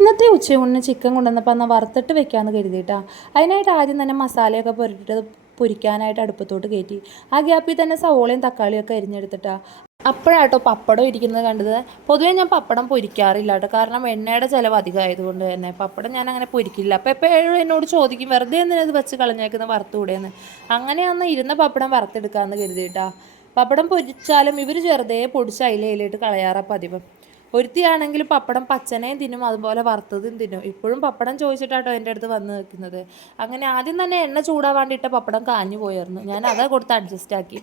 ഇന്നത്തെ ഉച്ചയൂണിന് ചിക്കൻ കൊണ്ടുവന്നപ്പോൾ എന്നാൽ വറുത്തിട്ട് വെക്കാമെന്ന് കരുതിയിട്ടാ. അതിനായിട്ട് ആദ്യം തന്നെ മസാലയൊക്കെ പുരട്ടിട്ട് പൊരിക്കാനായിട്ട് അടുപ്പത്തോട്ട് കയറ്റി. ആ ഗ്യാപ്പിൽ തന്നെ സവോളയും തക്കാളിയൊക്കെ അരിഞ്ഞെടുത്തിട്ടാ. അപ്പോഴാട്ടോ പപ്പടം ഇരിക്കുന്നത് കണ്ടത്. പൊതുവേ ഞാൻ പപ്പടം പൊരിക്കാറില്ല കേട്ടോ, കാരണം എണ്ണയുടെ ചിലവ് അധികമായതുകൊണ്ട് തന്നെ പപ്പടം ഞാൻ അങ്ങനെ പൊരിക്കില്ല. അപ്പോൾ എപ്പോഴും എന്നോട് ചോദിക്കും, വെറുതെ എന്തിനാ ഇത് വെച്ച് കളഞ്ഞേക്കുന്ന വറുത്തുകൂടെയെന്ന്. അങ്ങനെയാന്ന് ഇരുന്ന പപ്പടം വറുത്തെടുക്കാമെന്ന് കരുതിയിട്ടാ. പപ്പടം പൊരിച്ചാലും ഇവർ ചെറുതേ പൊടിച്ച് അതിലയിലിട്ട് കളയാറാ പതിവ്. ഒരുത്തിയാണെങ്കിൽ പപ്പടം പച്ചനെയും തിന്നും, അതുപോലെ വറുത്തതും തിന്നും. ഇപ്പോഴും പപ്പടം ചോദിച്ചിട്ടാട്ടോ എൻ്റെ അടുത്ത് വന്ന് നിൽക്കുന്നത്. അങ്ങനെ ആദ്യം തന്നെ എണ്ണ ചൂടാവാണ്ടിട്ട പപ്പടം കാഞ്ഞു പോയായിരുന്നു. ഞാൻ അതാ കൊടുത്ത് അഡ്ജസ്റ്റ് ആക്കി.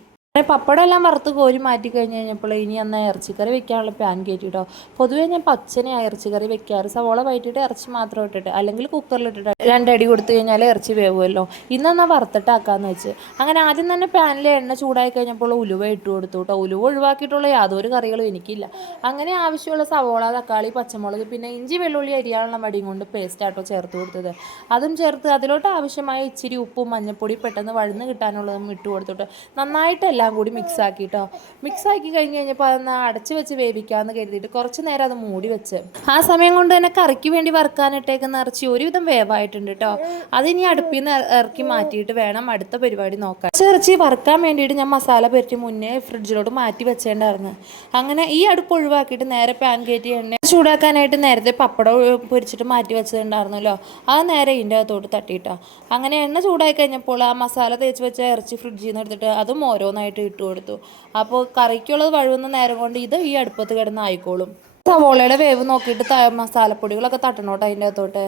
പപ്പടം എല്ലാം വറുത്ത് കോരി മാറ്റി കഴിഞ്ഞ് കഴിഞ്ഞപ്പോൾ ഇനി എന്നാൽ ഇറച്ചിക്കറി വെക്കാനുള്ള പാൻ കയറ്റിട്ടോ. പൊതുവേ ഞാൻ പച്ചനെയാണ് ഇറച്ചിക്കറി വെക്കാറ്, സവോള വഴറ്റിയിട്ട് ഇറച്ചി മാത്രം ഇട്ടിട്ട്, അല്ലെങ്കിൽ കുക്കറിലിട്ടിട്ട് രണ്ടടി കൊടുത്തു കഴിഞ്ഞാൽ ഇറച്ചി വേവുമല്ലോ. ഇന്നെന്നാൽ വറുത്തിട്ടാക്കാന്ന് വെച്ച് അങ്ങനെ ആദ്യം തന്നെ പാനിൽ എണ്ണ ചൂടായി കഴിഞ്ഞപ്പോൾ ഉലുവ ഇട്ട് കൊടുത്തു കേട്ടോ. ഉലുവ ഒഴിവാക്കിയിട്ടുള്ള യാതൊരു കറികളും എനിക്കില്ല. അങ്ങനെ ആവശ്യമുള്ള സവോള, തക്കാളി, പച്ചമുളക്, പിന്നെ ഇഞ്ചി വെള്ളുള്ളി അരിയാനുള്ള മടിയും കൊണ്ട് പേസ്റ്റ് ആട്ടോ ചേർത്ത് കൊടുത്തത്. അതും ചേർത്ത് അതിലോട്ട് ആവശ്യമായ ഇച്ചിരി ഉപ്പും മഞ്ഞൾപ്പൊടി പെട്ടെന്ന് വഴന്ന് കിട്ടാനുള്ളതും ഇട്ട് കൊടുത്തിട്ട് നന്നായിട്ട് എല്ലാം കൂടി മിക്സ് ആക്കിട്ടോ. മിക്സ് ആക്കി കഴിഞ്ഞ് കഴിഞ്ഞപ്പോൾ അതൊന്ന് അടച്ച് വെച്ച് വേവിക്കാമെന്ന് കരുതിയിട്ട് കുറച്ച് നേരം അത് മൂടി വെച്ച്. ആ സമയം കൊണ്ട് തന്നെ കറിക്ക് വേണ്ടി വറുക്കാനിട്ടേക്കുന്ന ഇറച്ചി ഒരുവിധം വേവായിട്ടുണ്ട് കേട്ടോ. അതിനി അടുപ്പിൽ നിന്ന് ഇറക്കി മാറ്റിയിട്ട് വേണം അടുത്ത പരിപാടി നോക്കാൻ. ഇറച്ചി വറുക്കാൻ വേണ്ടിയിട്ട് ഞാൻ മസാല പുരട്ടി മുന്നേ ഫ്രിഡ്ജിലോട്ട് മാറ്റി വെച്ചേണ്ടായിരുന്നു. അങ്ങനെ ഈ അടുപ്പ് ഒഴിവാക്കിയിട്ട് നേരെ പാൻ കയറ്റി എണ്ണ ചൂടാക്കാനായിട്ട് നേരത്തെ പപ്പടം പൊരിച്ചിട്ട് മാറ്റി വെച്ചിട്ടുണ്ടായിരുന്നല്ലോ, അത് നേരെ ഇതിൻ്റെ അകത്തോട്ട് തട്ടിയിട്ടോ. അങ്ങനെ എണ്ണ ചൂടായി കഴിഞ്ഞപ്പോൾ ആ മസാല തേച്ച് വെച്ച ഇറച്ചി ഫ്രിഡ്ജിൽ നിന്ന് എടുത്തിട്ട് അതും ഓരോന്നായിട്ട് ഇട്ട് കൊടുത്തു. അപ്പോൾ കറിക്കുള്ളത് വഴുകുന്ന നേരം കൊണ്ട് ഇത് ഈ അടുപ്പത്ത് കിടന്ന് ആയിക്കോളും. സവോളയുടെ വേവ് നോക്കിയിട്ട് മസാലപ്പൊടികളൊക്കെ തട്ടണോട്ടോ അതിൻ്റെ അകത്തോട്ട്.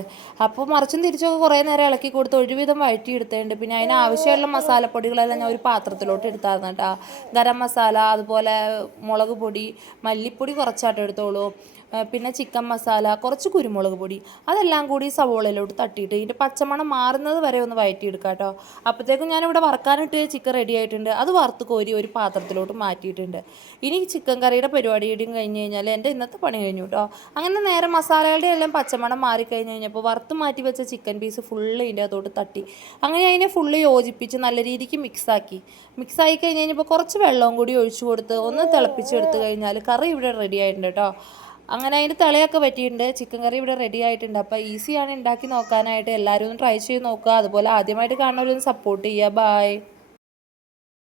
അപ്പോൾ മറിച്ചും തിരിച്ചൊക്കെ കുറേ നേരം ഇളക്കി കൊടുത്ത് ഒരുവിധം വഴറ്റി എടുത്തേണ്ട്. പിന്നെ അതിന് ആവശ്യമുള്ള മസാലപ്പൊടികളെല്ലാം ഞാൻ ഒരു പാത്രത്തിലോട്ട് എടുത്തായിരുന്നു കേട്ടോ. ഗരം മസാല, അതുപോലെ മുളക് പൊടി, മല്ലിപ്പൊടി കുറച്ചായിട്ട് എടുത്തോളൂ, പിന്നെ ചിക്കൻ മസാല, കുറച്ച് കുരുമുളക് പൊടി, അതെല്ലാം കൂടി സവോളയിലോട്ട് തട്ടിയിട്ട് ഇതിൻ്റെ പച്ചമണം മാറുന്നത് വരെ ഒന്ന് വഴറ്റിയെടുക്കാം കേട്ടോ. അപ്പോഴത്തേക്കും ഞാനിവിടെ വറുക്കാനിട്ട് ചിക്കൻ റെഡി ആയിട്ടുണ്ട്. അത് വറുത്ത് കോരി ഒരു പാത്രത്തിലോട്ട് മാറ്റിയിട്ടുണ്ട്. ഇനി ചിക്കൻ കറിയുടെ പരിപാടിയും കഴിഞ്ഞ് കഴിഞ്ഞാൽ എൻ്റെ ഇന്നത്തെ പണി കഴിഞ്ഞു കേട്ടോ. അങ്ങനെ നേരെ മസാലകളുടെ എല്ലാം പച്ചമണം മാറിക്കഴിഞ്ഞ് കഴിഞ്ഞപ്പോൾ വറുത്ത് മാറ്റി വെച്ച ചിക്കൻ പീസ് ഫുള്ള് ഇതിൻ്റെ അകത്തോട്ട് തട്ടി. അങ്ങനെ അതിനെ ഫുള്ള് യോജിപ്പിച്ച് നല്ല രീതിക്ക് മിക്സാക്കി കഴിഞ്ഞ് കഴിഞ്ഞപ്പോൾ കുറച്ച് വെള്ളവും കൂടി ഒഴിച്ചു കൊടുത്ത് ഒന്ന് തിളപ്പിച്ചെടുത്ത് കഴിഞ്ഞാൽ കറി ഇവിടെ റെഡി ആയിട്ടുണ്ട് കേട്ടോ. അങ്ങനെ അതിൻ്റെ തിളയൊക്കെ പറ്റിയിട്ടുണ്ട്. ചിക്കൻ കറി ഇവിടെ റെഡി ആയിട്ടുണ്ട്. അപ്പോൾ ഈസിയാണ് ഉണ്ടാക്കി നോക്കാനായിട്ട്. എല്ലാവരും ഒന്ന് ട്രൈ ചെയ്ത് നോക്കുക. അതുപോലെ ആദ്യമായിട്ട് കാണുന്നവരൊന്ന് സപ്പോർട്ട് ചെയ്യുക. ബൈ.